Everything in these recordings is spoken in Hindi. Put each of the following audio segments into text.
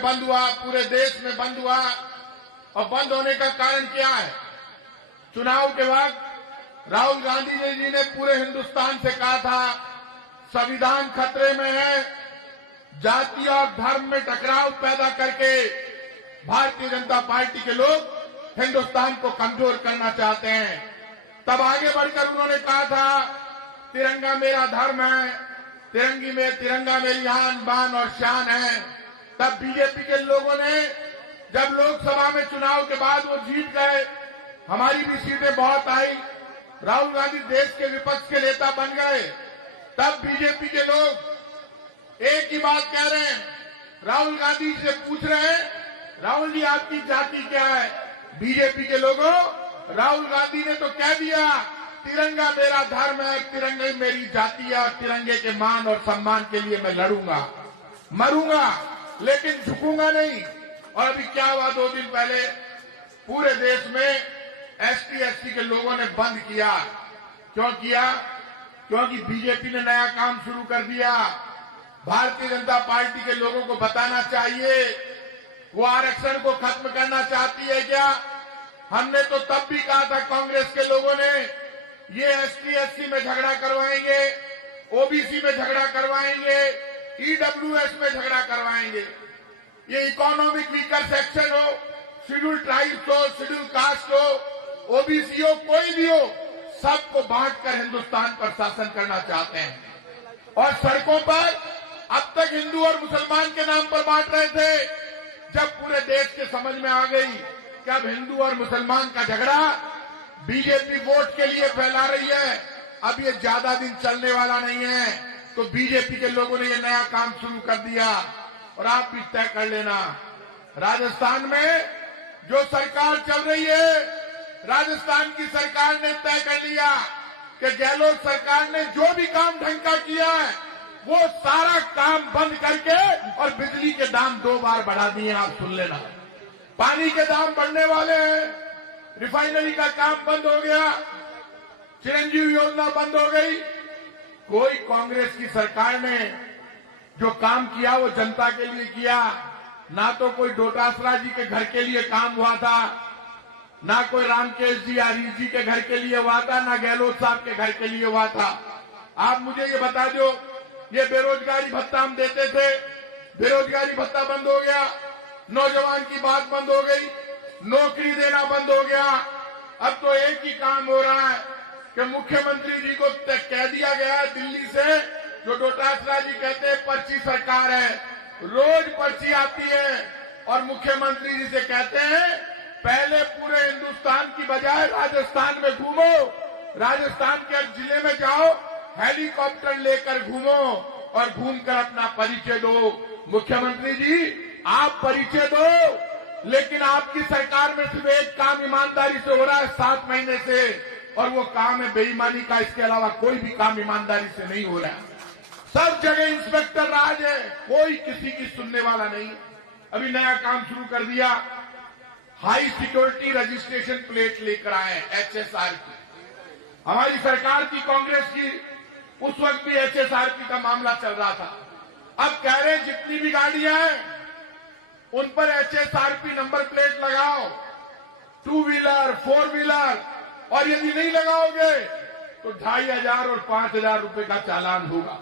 में बंद हुआ, पूरे देश में बंद हुआ। और बंद होने का कारण क्या है? चुनाव के वक्त राहुल गांधी जी ने पूरे हिंदुस्तान से कहा था संविधान खतरे में है, जाति और धर्म में टकराव पैदा करके भारतीय जनता पार्टी के लोग हिंदुस्तान को कमजोर करना चाहते हैं। तब आगे बढ़कर उन्होंने कहा था तिरंगा मेरा धर्म है, तिरंगा मेरी आन बान और शान है। तब बीजेपी के लोगों ने जब लोकसभा में चुनाव के बाद वो जीत गए, हमारी भी सीटें बहुत आई, राहुल गांधी देश के विपक्ष के नेता बन गए, तब बीजेपी के लोग एक ही बात कह रहे हैं, राहुल गांधी से पूछ रहे हैं राहुल जी आपकी जाति क्या है? बीजेपी के लोगों, राहुल गांधी ने तो कह दिया तिरंगा मेरा धर्म है, तिरंगे मेरी जाति है और तिरंगे के मान और सम्मान के लिए मैं लड़ूंगा, मरूंगा, लेकिन झुकूंगा नहीं। और अभी क्या हुआ, 2 दिन पहले पूरे देश में ST/SC के लोगों ने बंद किया। क्यों किया? क्योंकि बीजेपी ने नया काम शुरू कर दिया। भारतीय जनता पार्टी के लोगों को बताना चाहिए वो आरक्षण को खत्म करना चाहती है क्या? हमने तो तब भी कहा था कांग्रेस के लोगों ने ये ST/SC में झगड़ा करवाएंगे, OBC में झगड़ा करवाएंगे, EWS में झगड़ा करवाएंगे। ये इकोनॉमिक वीकर सेक्शन हो, शेड्यूल ट्राइब्स हो, शेड्यूल कास्ट हो, OBC हो, कोई भी हो, सबको बांटकर हिंदुस्तान पर शासन करना चाहते हैं। और सड़कों पर अब तक हिंदू और मुसलमान के नाम पर बांट रहे थे। जब पूरे देश के समझ में आ गई कि अब हिंदू और मुसलमान का झगड़ा बीजेपी वोट के लिए फैला रही है, अब ये ज्यादा दिन चलने वाला नहीं है, तो बीजेपी के लोगों ने ये नया काम शुरू कर दिया। और आप भी तय कर लेना, राजस्थान में जो सरकार चल रही है, राजस्थान की सरकार ने तय कर लिया कि गहलोत सरकार ने जो भी काम ढंग का किया है वो सारा काम बंद करके और बिजली के दाम 2 बार बढ़ा दिए। आप सुन लेना, पानी के दाम बढ़ने वाले हैं, रिफाइनरी का काम बंद हो गया, चिरंजीवी योजना बंद हो गई। कोई कांग्रेस की सरकार ने जो काम किया वो जनता के लिए किया। ना तो कोई डोटासरा जी के घर के लिए काम हुआ था, ना कोई रामकेश जी हरीश जी के घर के लिए हुआ था, ना गहलोत साहब के घर के लिए हुआ था। आप मुझे ये बता दो, ये बेरोजगारी भत्ता हम देते थे, बेरोजगारी भत्ता बंद हो गया, नौजवान की बात बंद हो गई, नौकरी देना बंद हो गया। अब तो एक ही काम हो रहा है कि मुख्यमंत्री जी को कह दिया गया है दिल्ली से, जो डोटासरा जी कहते हैं पर्ची सरकार है, रोज पर्ची आती है और मुख्यमंत्री जी से कहते हैं पहले पूरे हिंदुस्तान की बजाय राजस्थान में घूमो, राजस्थान के जिले में जाओ, हेलीकॉप्टर लेकर घूमो और घूमकर अपना परिचय दो। मुख्यमंत्री जी आप परिचय दो, लेकिन आपकी सरकार में सिर्फ एक काम ईमानदारी से हो रहा है 7 महीने से, और वो काम है बेईमानी का। इसके अलावा कोई भी काम ईमानदारी से नहीं हो रहा है। सब जगह इंस्पेक्टर राज है, कोई किसी की सुनने वाला नहीं। अभी नया काम शुरू कर दिया, हाई सिक्योरिटी रजिस्ट्रेशन प्लेट लेकर आए HSR की। हमारी सरकार की, कांग्रेस की, उस वक्त भी HSRP का मामला चल रहा था। अब कह रहे हैं जितनी भी गाड़ियां हैं उन पर HSRP नंबर प्लेट लगाओ, 2 व्हीलर 4 व्हीलर, और यदि नहीं लगाओगे तो 2500 और 5000 रुपए का चालान होगा।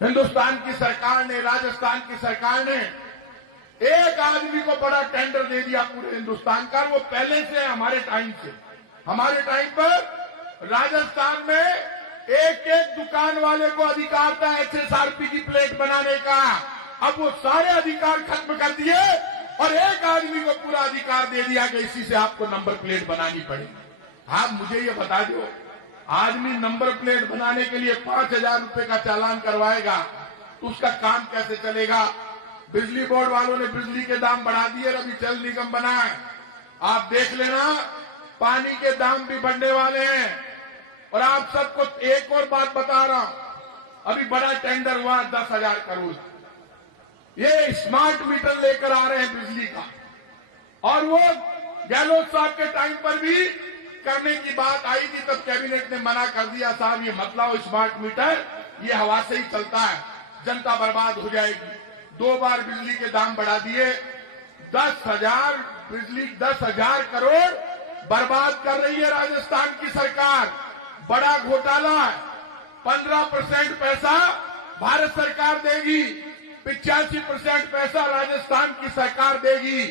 हिंदुस्तान की सरकार ने, राजस्थान की सरकार ने एक आदमी को बड़ा टेंडर दे दिया पूरे हिंदुस्तान का। वो पहले से हमारे टाइम पर राजस्थान में एक दुकान वाले को अधिकार था HSRP की प्लेट बनाने का। अब वो सारे अधिकार खत्म कर दिए और एक आदमी को पूरा अधिकार दे दिया कि इसी से आपको नंबर प्लेट बनानी पड़ेगी। आप मुझे ये बता दो, आदमी नंबर प्लेट बनाने के लिए 5000 रुपए का चालान करवाएगा तो उसका काम कैसे चलेगा? बिजली बोर्ड वालों ने बिजली के दाम बढ़ा दिए, अभी जल निगम बना है, आप देख लेना पानी के दाम भी बढ़ने वाले हैं। और आप सबको एक और बात बता रहा हूं, अभी बड़ा टेंडर हुआ 10,000 करोड़, ये स्मार्ट मीटर लेकर आ रहे हैं बिजली का। और वो गहलोत साहब के टाइम पर भी करने की बात आई थी, तब कैबिनेट ने मना कर दिया, साहब ये मत लाओ स्मार्ट मीटर, ये हवा से ही चलता है, जनता बर्बाद हो जाएगी। 2 बार बिजली के दाम बढ़ा दिए। 10,000 बिजली 10,000 करोड़ बर्बाद कर रही है राजस्थान की सरकार। बड़ा घोटाला है। 15% पैसा भारत सरकार देगी, 85% पैसा राजस्थान की सरकार देगी।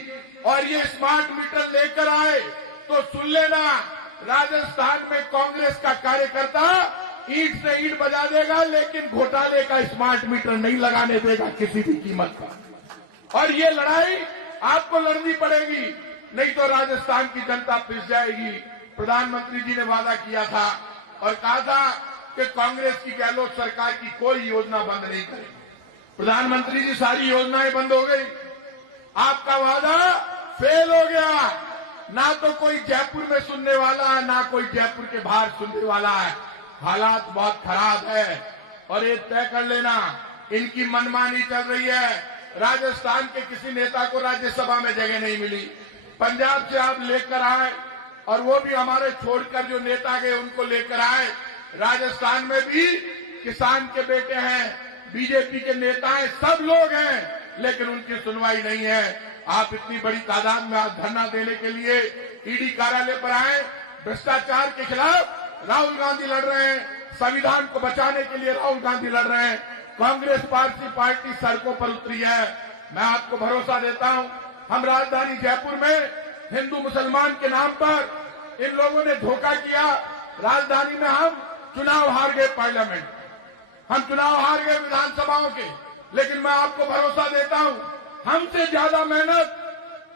और ये स्मार्ट मीटर लेकर आए तो सुन लेना, राजस्थान में कांग्रेस का कार्यकर्ता ईंट से ईंट बजा देगा, लेकिन घोटाले का स्मार्ट मीटर नहीं लगाने देगा किसी भी कीमत पर। और ये लड़ाई आपको लड़नी पड़ेगी, नहीं तो राजस्थान की जनता पिस जाएगी। प्रधानमंत्री जी ने वादा किया था और कहा था कि कांग्रेस की गहलोत सरकार की कोई योजना बंद नहीं करेगी। प्रधानमंत्री जी सारी योजनाएं बंद हो गई। आपका वादा फेल हो गया। ना तो कोई जयपुर में सुनने वाला है, ना कोई जयपुर के बाहर सुनने वाला है। हालात बहुत खराब है और ये तय कर लेना, इनकी मनमानी चल रही है। राजस्थान के किसी नेता को राज्यसभा में जगह नहीं मिली। पंजाब से आप लेकर आए और वो भी हमारे छोड़कर जो नेता गए उनको लेकर आए। राजस्थान में भी किसान के बेटे हैं, बीजेपी के नेता हैं, सब लोग हैं, लेकिन उनकी सुनवाई नहीं है। आप इतनी बड़ी तादाद में आज धरना देने के लिए ईडी कार्यालय पर आए। भ्रष्टाचार के खिलाफ राहुल गांधी लड़ रहे हैं, संविधान को बचाने के लिए राहुल गांधी लड़ रहे हैं। कांग्रेस पार्टी सड़कों पर उतरी है। मैं आपको भरोसा देता हूं, हम राजधानी जयपुर में हिंदू मुसलमान के नाम पर इन लोगों ने धोखा किया। राजधानी में हम चुनाव हार गए, पार्लियामेंट हम चुनाव हार गए विधानसभाओं के, लेकिन मैं आपको भरोसा देता हूं, हमसे ज्यादा मेहनत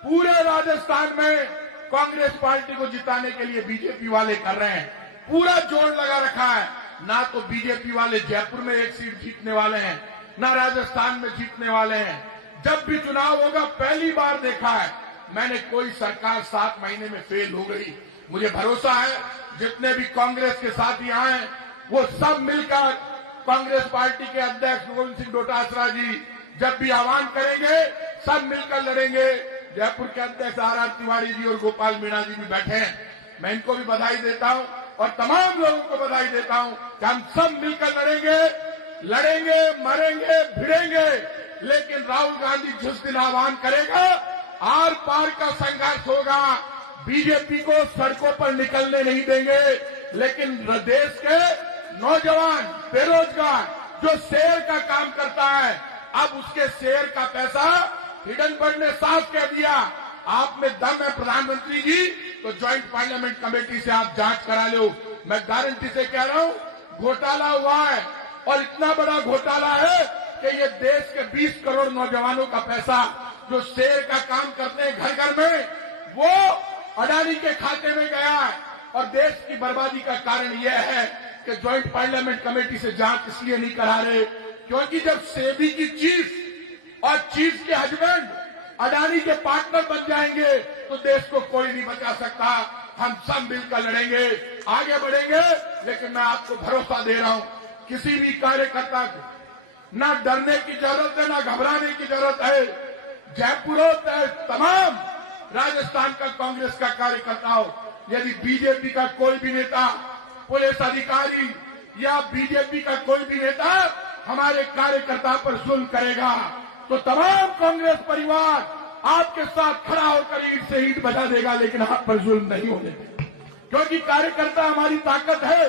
पूरे राजस्थान में कांग्रेस पार्टी को जिताने के लिए बीजेपी वाले कर रहे हैं। पूरा जोर लगा रखा है। ना तो बीजेपी वाले जयपुर में एक सीट जीतने वाले हैं, ना राजस्थान में जीतने वाले हैं। जब भी चुनाव होगा, पहली बार देखा है मैंने कोई सरकार 7 महीने में फेल हो गई। मुझे भरोसा है जितने भी कांग्रेस के साथी आए वो सब मिलकर कांग्रेस पार्टी के अध्यक्ष गोविंद सिंह डोटासरा जी जब भी आह्वान करेंगे, सब मिलकर लड़ेंगे। जयपुर के अध्यक्ष आर तिवारी जी और गोपाल मीणा जी भी बैठे हैं, मैं इनको भी बधाई देता हूं और तमाम लोगों को बधाई देता हूं कि हम सब मिलकर लड़ेंगे, मरेंगे, भिड़ेंगे, लेकिन राहुल गांधी जिस दिन आह्वान करेगा, आर पार का संघर्ष होगा। बीजेपी को सड़कों पर निकलने नहीं देंगे, लेकिन देश के नौजवान बेरोजगार जो शेयर का काम करता है, अब उसके शेयर का पैसा हिडनबर्ग ने साफ कह दिया। आप में दम है प्रधानमंत्री जी, तो ज्वाइंट पार्लियामेंट कमेटी से आप जांच करा लो। मैं गारंटी से कह रहा हूं, घोटाला हुआ है और इतना बड़ा घोटाला है कि ये देश के 20 करोड़ नौजवानों का पैसा जो शेयर का काम करते हैं घर घर में, वो अडानी के खाते में गया है। और देश की बर्बादी का कारण यह है कि ज्वाइंट पार्लियामेंट कमेटी से जांच इसलिए नहीं करा रहे क्योंकि जब सेबी की चीफ और चीफ के हस्बैंड अडानी के पार्टनर बन जाएंगे तो देश को कोई नहीं बचा सकता। हम सब मिलकर लड़ेंगे, आगे बढ़ेंगे, लेकिन मैं आपको भरोसा दे रहा हूं, किसी भी कार्यकर्ता को ना डरने की जरूरत है, ना घबराने की जरूरत है। जयपुर हो तमाम राजस्थान का कांग्रेस का कार्यकर्ता हो, यदि बीजेपी का कोई भी नेता, पुलिस अधिकारी या बीजेपी का कोई भी नेता हमारे कार्यकर्ता पर जुल्म करेगा तो तमाम कांग्रेस परिवार आपके साथ खड़ा होकर ईंट से ईंट बजा देगा, लेकिन आप पर जुल्म नहीं होने देगा। क्योंकि कार्यकर्ता हमारी ताकत है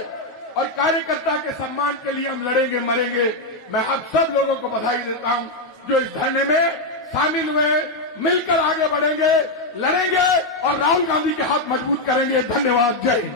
और कार्यकर्ता के सम्मान के लिए हम लड़ेंगे, मरेंगे। मैं आप सब लोगों को बधाई देता हूं जो इस धरने में शामिल हुए। मिलकर आगे बढ़ेंगे, लड़ेंगे और राहुल गांधी के हाथ मजबूत करेंगे। धन्यवाद। जय हिंद।